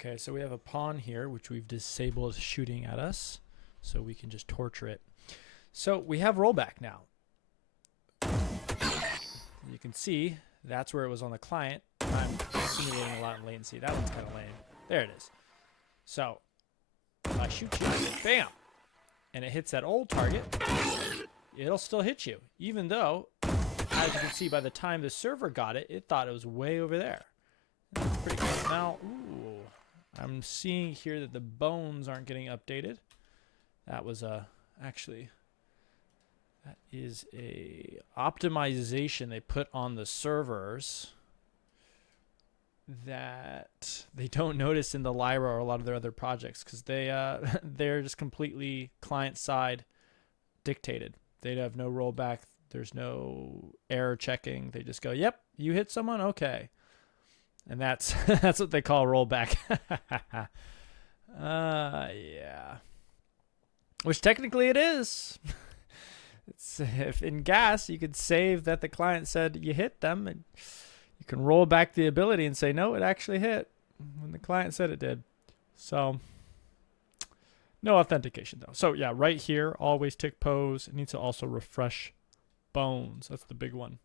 Okay, so we have a pawn here, which we've disabled shooting at us, so we can just torture it. So we have rollback now. You can see that's where it was on the client. I'm simulating a lot in latency. That one's kind of lame. There it is. So if I shoot you, bam, and it hits that old target, it'll still hit you, even though, as you can see, by the time the server got it, it thought it was way over there. That's pretty cool. Now, ooh, I'm seeing here that the bones aren't getting updated. That was actually, that is a optimization they put on the servers that they don't notice in the Lyra or a lot of their other projects, because they're just completely client-side dictated. They have no rollback. There's no error checking. They just go, yep, you hit someone, okay. And that's that's what they call rollback. Yeah. Which technically it is. It's, if in gas, you could save that the client said you hit them, and you can roll back the ability and say, no, it actually hit when the client said it did. So no authentication though. So yeah, right here, always tick pose. It needs to also refresh bones. That's the big one.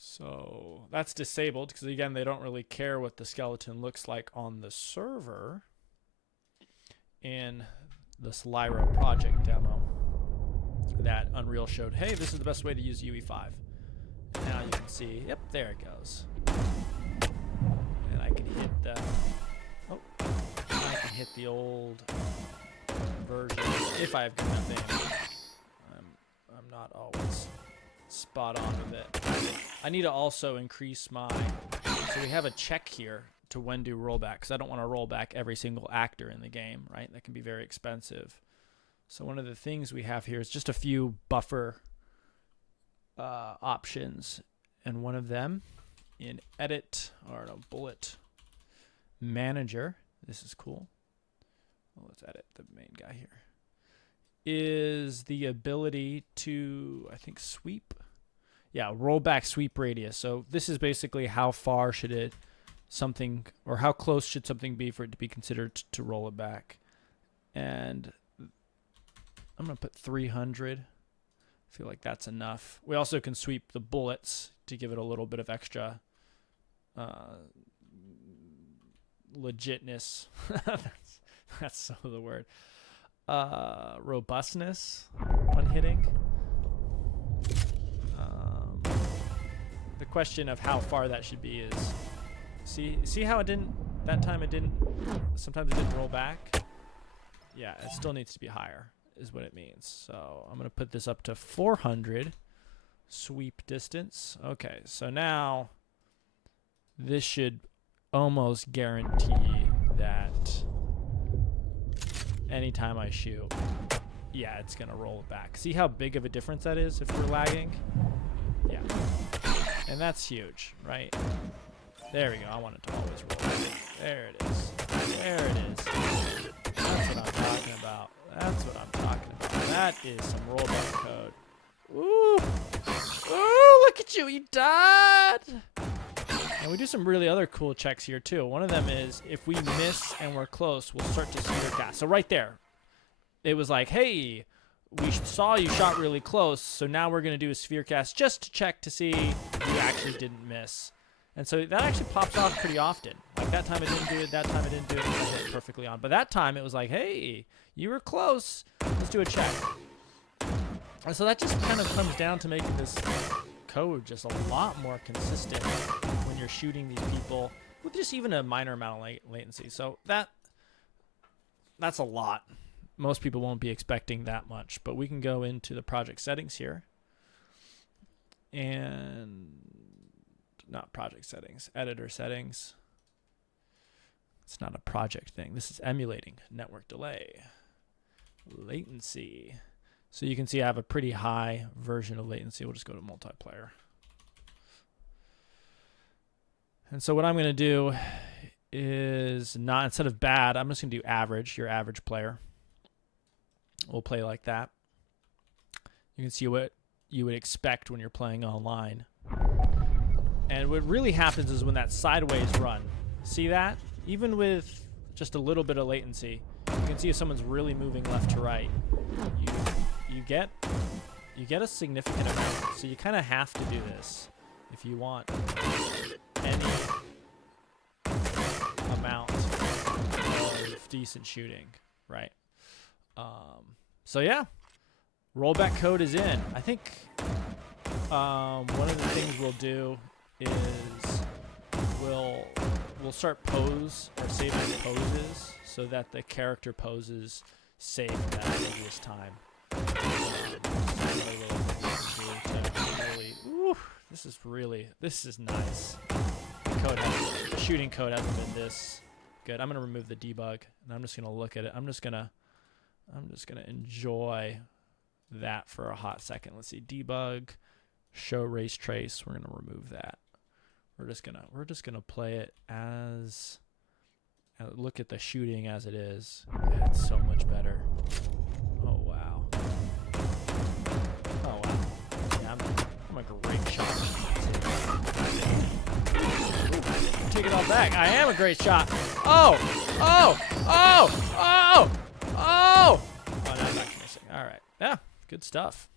So that's disabled because, again, they don't really care what the skeleton looks like on the server in this Lyra project demo that Unreal showed. Hey, this is the best way to use UE5. And now you can see, yep, there it goes. And I can hit the, oh, I can hit the old version if I have good enough aim. I'm not always spot on with it. I need to also increase my, so we have a check here to when do rollback, because I don't want to roll back every single actor in the game, right? That can be very expensive. So one of the things we have here is just a few buffer options, and one of them in edit, or no, bullet manager, this is cool. Well, let's edit the main guy here, is the ability to, I think, sweep. Yeah, rollback sweep radius. So this is basically how far should it something, or how close should something be for it to be considered to roll it back. And I'm going to put 300. I feel like that's enough. We also can sweep the bullets to give it a little bit of extra legitness. That's so the word. Robustness when hitting. The question of how far that should be is, see how it didn't, that time it didn't, sometimes it didn't roll back. Yeah, it still needs to be higher is what it means. So I'm going to put this up to 400 sweep distance. Okay, so now this should almost guarantee that anytime I shoot, yeah, it's going to roll it back. See how big of a difference that is if we're lagging? Yeah. And that's huge, right? There we go. I want it to always roll back. There it is. There it is. That's what I'm talking about. That's what I'm talking about. That is some rollback code. Ooh. Ooh, look at you. You died. And we do some really other cool checks here too. One of them is if we miss and we're close, we'll start to sphere cast. So right there, it was like, hey, we saw you shot really close, so now we're going to do a sphere cast just to check to see you actually didn't miss. And so that actually pops off pretty often. Like that time it didn't do it, that time it didn't do it, and I hit it perfectly on. But that time it was like, hey, you were close. Let's do a check. And so that just kind of comes down to making this code just a lot more consistent when you're shooting these people with just even a minor amount of latency. So that's a lot. Most people won't be expecting that much, but we can go into the project settings here, and not project settings, editor settings. It's not a project thing. This is emulating network delay, latency. So you can see I have a pretty high version of latency. We'll just go to multiplayer. And so what I'm going to do is not, instead of bad, I'm just going to do average, your average player. We'll play like that. You can see what you would expect when you're playing online. And what really happens is when that sideways run, see that? even with just a little bit of latency, you can see if someone's really moving left to right. You get a significant amount. So you kind of have to do this if you want any amount of decent shooting, right? So yeah, rollback code is in. I think one of the things we'll do is we'll start pose or saving poses so that the character poses save that previous time. This is nice. The shooting code hasn't been this good. I'm gonna remove the debug and I'm just gonna look at it. I'm just gonna enjoy that for a hot second. Let's see, debug, show race trace. We're gonna remove that. We're just gonna play it as look at the shooting as it is. It's so much better. Oh wow. Oh wow. Yeah, I'm a great shot. Take it all back. I am a great shot. Oh! Oh! Oh! Oh! Oh! Oh, now I'm back to missing. All right. Yeah, good stuff.